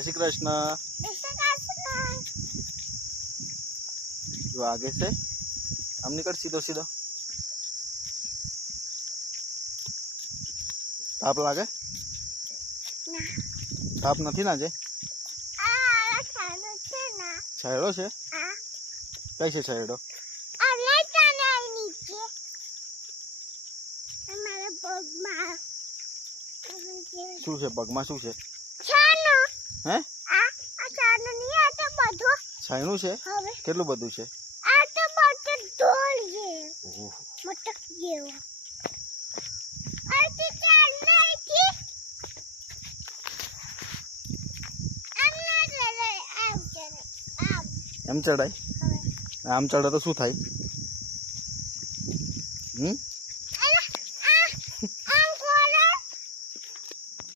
જય શ્રી કૃષ્ણ. જો આગે છે આમ નીકળ સીધો સીધો. તાપ લાગે? તાપ નથી ના જે છાયડો છે. કઈ છે છાયડો? શું છે પગમાં? શું છે? હે છાયણું છે? કેટલું બધું છે? એમ ચડાય? આમ ચડે તો શું થાય?